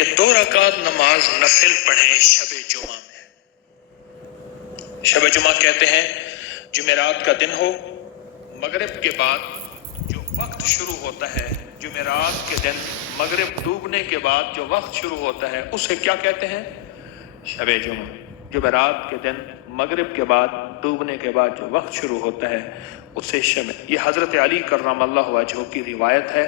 کہ 2 رکعت نماز نفل پڑھیں شب جمعہ میں۔ شب جمعہ کہتے ہیں جمعرات کا دن ہو، مغرب کے بعد جو وقت شروع ہوتا ہے، جمعرات کے دن مغرب ڈوبنے کے بعد جو وقت شروع ہوتا ہے اسے کیا کہتے ہیں؟ شب جمعہ۔ جمعرات کے دن مغرب کے بعد ڈوبنے کے بعد جو وقت شروع ہوتا ہے اسے شب۔ یہ حضرت علی کرم اللہ وجہہ کی روایت ہے،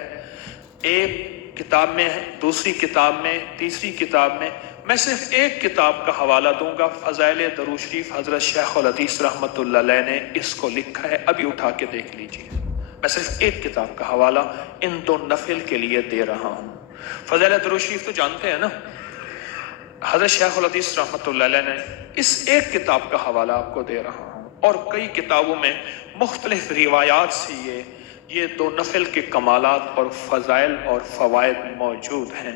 ایک کتاب میں ہے، دوسری کتاب میں، تیسری کتاب میں۔ میں صرف ایک کتاب کا حوالہ دوں گا، فضائل درود شریف، حضرت شیخ الحدیث رحمۃ اللہ علیہ نے اس کو لکھا ہے، ابھی اٹھا کے دیکھ لیجئے۔ میں صرف ایک کتاب کا حوالہ ان 2 نفل کے لیے دے رہا ہوں۔ فضائل درود شریف تو جانتے ہیں نا، حضرت شیخ الحدیث رحمۃ اللہ علیہ نے اس ایک کتاب کا حوالہ آپ کو دے رہا ہوں، اور کئی کتابوں میں مختلف روایات سے یہ 2 نفل کے کمالات اور فضائل اور فوائد موجود ہیں۔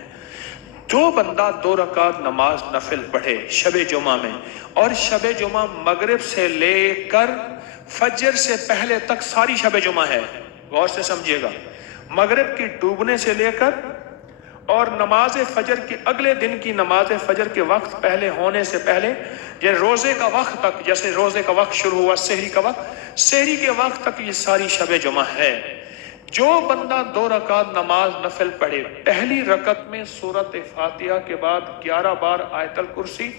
جو بندہ 2 رکعت نماز نفل پڑھے شب جمعہ میں، اور شب جمعہ مغرب سے لے کر فجر سے پہلے تک ساری شب جمعہ ہے، غور سے سمجھیے گا، مغرب کی ڈوبنے سے لے کر اور نماز فجر کے اگلے دن کی نماز فجر کے وقت پہلے ہونے سے پہلے، یہ روزے کا وقت تک، جیسے روزے کا وقت شروع ہوا سحری کا وقت، سحری کے وقت تک یہ ساری شب جمعہ ہے۔ جو بندہ 2 رکعت نماز نفل پڑھے، پہلی رکعت میں سورۃ فاتحہ کے بعد 11 بار آیت الکرسی،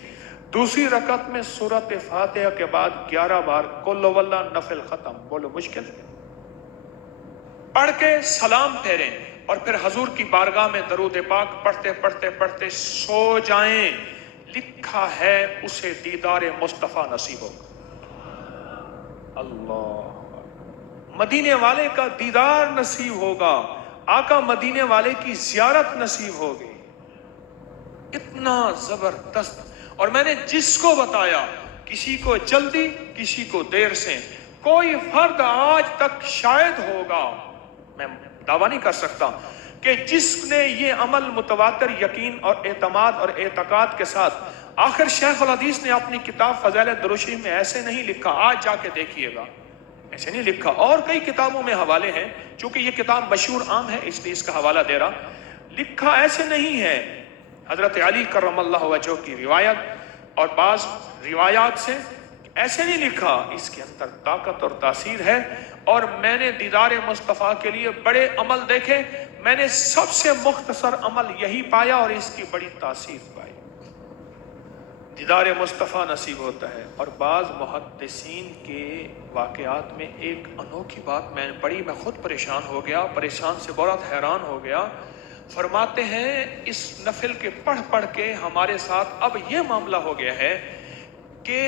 دوسری رکعت میں سورۃ فاتحہ کے بعد 11 بار قل هو اللہ نفل ختم، بولو مشکل، پڑھ کے سلام پھیریں اور پھر حضور کی بارگاہ میں درود پاک پڑھتے پڑھتے پڑھتے سو جائیں، لکھا ہے اسے دیدار مصطفیٰ نصیب ہوگا۔ اللہ، مدینے والے کا دیدار نصیب ہوگا، آقا مدینے والے کی زیارت نصیب ہوگی۔ اتنا زبردست، اور میں نے جس کو بتایا، کسی کو جلدی کسی کو دیر سے، کوئی فرد آج تک شاید ہوگا، میں دعویٰ نہیں کر سکتا، کہ جس نے یہ عمل متواتر یقین اور اعتماد اور اعتقاد کے ساتھ، آخر شیخ الحدیث نے اپنی کتاب فضائل درود شریف میں ایسے نہیں لکھا، آج جا کے دیکھیے گا، ایسے نہیں لکھا، اور کئی کتابوں میں حوالے ہیں، چونکہ یہ کتاب مشہور عام ہے اس لیے اس کا حوالہ دے رہا، لکھا ایسے نہیں ہے۔ حضرت علی کرم اللہ وجہہ کی روایت اور بعض روایات سے ایسے نہیں لکھا، اس کے اندر طاقت اور تاثیر ہے، اور میں نے دیدار مصطفیٰ کے لیے بڑے عمل دیکھے، میں نے سب سے مختصر عمل یہی پایا اور اس کی بڑی تاثیر پائی۔ دیدار مصطفیٰ نصیب ہوتا ہے، اور بعض محدثین کے واقعات میں ایک انوکھی بات میں نے پڑھی، میں خود پریشان ہو گیا، پریشان سے بہت حیران ہو گیا۔ فرماتے ہیں اس نفل کے پڑھ پڑھ کے ہمارے ساتھ اب یہ معاملہ ہو گیا ہے کہ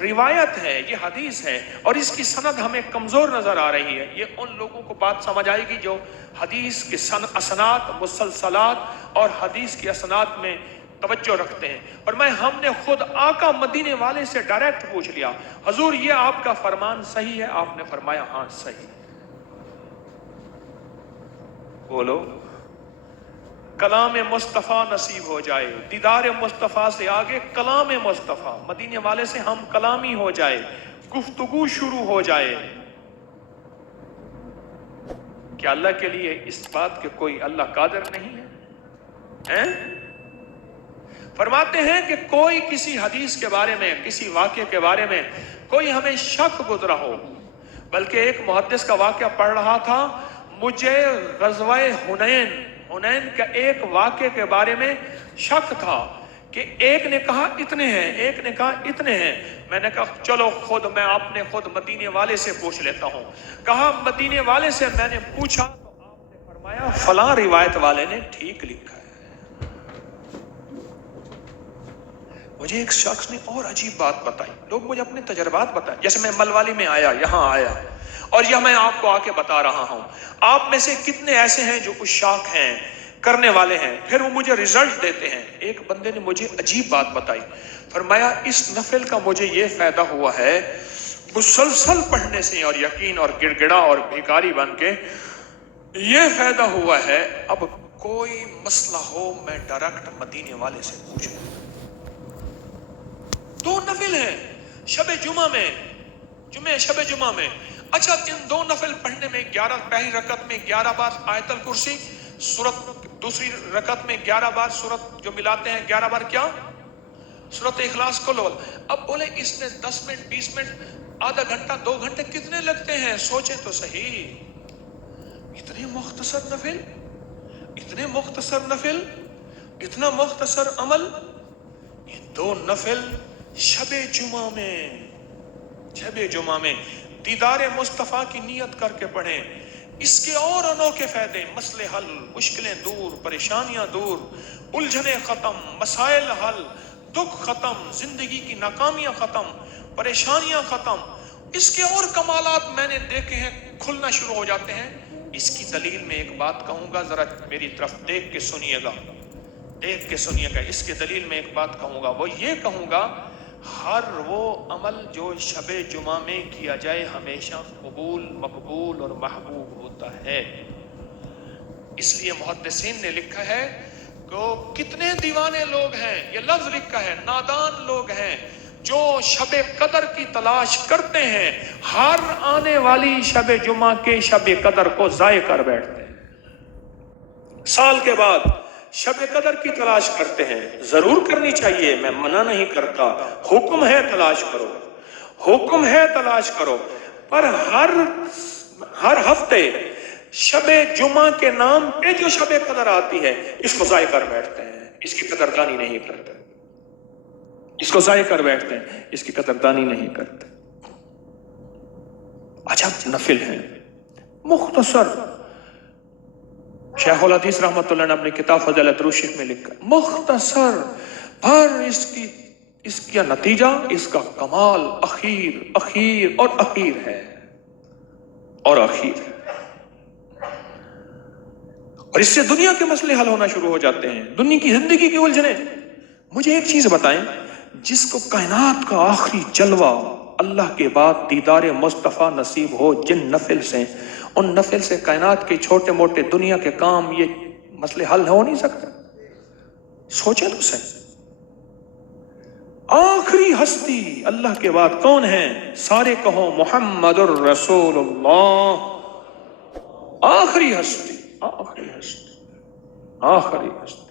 روایت ہے، یہ حدیث ہے، اور اس کی سند ہمیں کمزور نظر آ رہی ہے۔ یہ ان لوگوں کو بات سمجھ آئے گی جو حدیث کے اسناد، مسلسلات اور حدیث کی اسناد میں توجہ رکھتے ہیں۔ اور ہم نے خود آقا مدینے والے سے ڈائریکٹ پوچھ لیا، حضور یہ آپ کا فرمان صحیح ہے؟ آپ نے فرمایا ہاں صحیح۔ بولو کلام مصطفیٰ نصیب ہو جائے، دیدار مصطفیٰ سے آگے کلام مصطفیٰ، مدینے والے سے ہم کلامی ہو جائے، گفتگو شروع ہو جائے۔ کیا اللہ کے لیے اس بات کے کوئی اللہ قادر نہیں ہے؟ فرماتے ہیں کہ کوئی کسی حدیث کے بارے میں، کسی واقعے کے بارے میں کوئی ہمیں شک گزرا ہو، بلکہ ایک محدث کا واقعہ پڑھ رہا تھا، مجھے غزوہ حنین کا ایک واقعے کے بارے میں شک تھا کہ ایک نے کہا اتنے ہیں، ایک نے کہا اتنے ہیں۔ میں نے کہا چلو میں اپنے خود مدینے والے سے پوچھ لیتا ہوں۔ کہا مدینے والے سے میں نے پوچھا تو آپ نے فرمایا فلاں روایت والے نے ٹھیک لکھا ہے۔ مجھے ایک شخص نے اور عجیب بات بتائی، لوگ مجھے اپنے تجربات بتائیں، جیسے میں ملوالی میں آیا، یہاں آیا، اور یہ میں آپ کو آ کے بتا رہا ہوں۔ آپ میں سے کتنے ایسے ہیں جو عشاق ہیں، کرنے والے ہیں، پھر وہ مجھے ریزلٹ دیتے ہیں۔ ایک بندے نے مجھے عجیب بات بتائی، فرمایا اس نفل کا مجھے یہ فائدہ ہوا ہے، مسلسل پڑھنے سے اور یقین اور گڑ گڑا اور بھیکاری بن کے یہ فائدہ ہوا ہے، اب کوئی مسئلہ ہو میں ڈائریکٹ مدینے والے سے پوچھ لوں۔ 2 نفل ہیں شب جمعہ میں، شب جمعہ میں۔ اچھا ان 2 نفل پڑھنے میں 11 پہلی رکعت میں 11 بار آیت الکرسی، سورۃ دوسری رکعت میں 11 بار سورت جو ملاتے ہیں 11 بار کیا؟ سورت اخلاص کو لول. اب بولے اس نے 10 منٹ 20 منٹ آدھا گھنٹہ 2 گھنٹے کتنے لگتے ہیں؟ سوچیں تو صحیح. اتنے مختصر نفل، اتنے مختصر نفل، اتنا مختصر عمل. یہ 2 نفل شب جمعہ میں دیدار مصطفیٰ کی نیت کر کے پڑھیں. اس کے اور انوکھے فائدے، مسئلے حل، مشکلیں دور، پریشانیاں دور، الجھنیں ختم، مسائل حل، دکھ ختم، زندگی کی ناکامیاں ختم، پریشانیاں ختم. اس کے اور کمالات میں نے دیکھے ہیں کھلنا شروع ہو جاتے ہیں. اس کی دلیل میں ایک بات کہوں گا، ذرا میری طرف دیکھ کے سنیے گا، دیکھ کے سنیے گا. اس کے دلیل میں ایک بات کہوں گا، وہ یہ کہوں گا ہر وہ عمل جو شب جمعہ میں کیا جائے ہمیشہ قبول، مقبول اور محبوب ہوتا ہے. اس لیے محدثین نے لکھا ہے کہ کتنے دیوانے لوگ ہیں، یہ لفظ لکھا ہے، نادان لوگ ہیں جو شب قدر کی تلاش کرتے ہیں، ہر آنے والی شب جمعہ کے شب قدر کو ضائع کر بیٹھتے ہیں. سال کے بعد شب قدر کی تلاش کرتے ہیں. ضرور کرنی چاہیے، میں منع نہیں کرتا، حکم ہے تلاش کرو، حکم ہے تلاش کرو. پر ہر ہفتے شب جمعہ کے نام پہ جو شب قدر آتی ہے اس کو ضائع کر بیٹھتے ہیں، اس کی قدردانی نہیں کرتے. اس کو ضائع کر بیٹھتے ہیں، اس کی قدردانی نہیں کرتے. عجب نفل ہیں مختصر. شیخ الحدیث رحمۃ اللہ نے اپنی کتاب فضل الدروشی میں لکھا مختصر، پر اس کا نتیجہ، اس کا کمال اخیر اور اخیر ہے اور اخیر ہے. اور اس سے دنیا کے مسئلے حل ہونا شروع ہو جاتے ہیں، دنیا کی زندگی کی الجھنیں. مجھے ایک چیز بتائیں، جس کو کائنات کا آخری جلوہ اللہ کے بعد دیدار مصطفیٰ نصیب ہو جن نفل سے، ان نفل سے کائنات کے چھوٹے موٹے دنیا کے کام، یہ مسئلے حل ہو نہیں سکتے. سوچیں تو صحیح. آخری ہستی اللہ کے بعد کون ہے؟ سارے کہو محمد الرسول اللہ. آخری ہستی، آخری ہستی، آخری ہستی.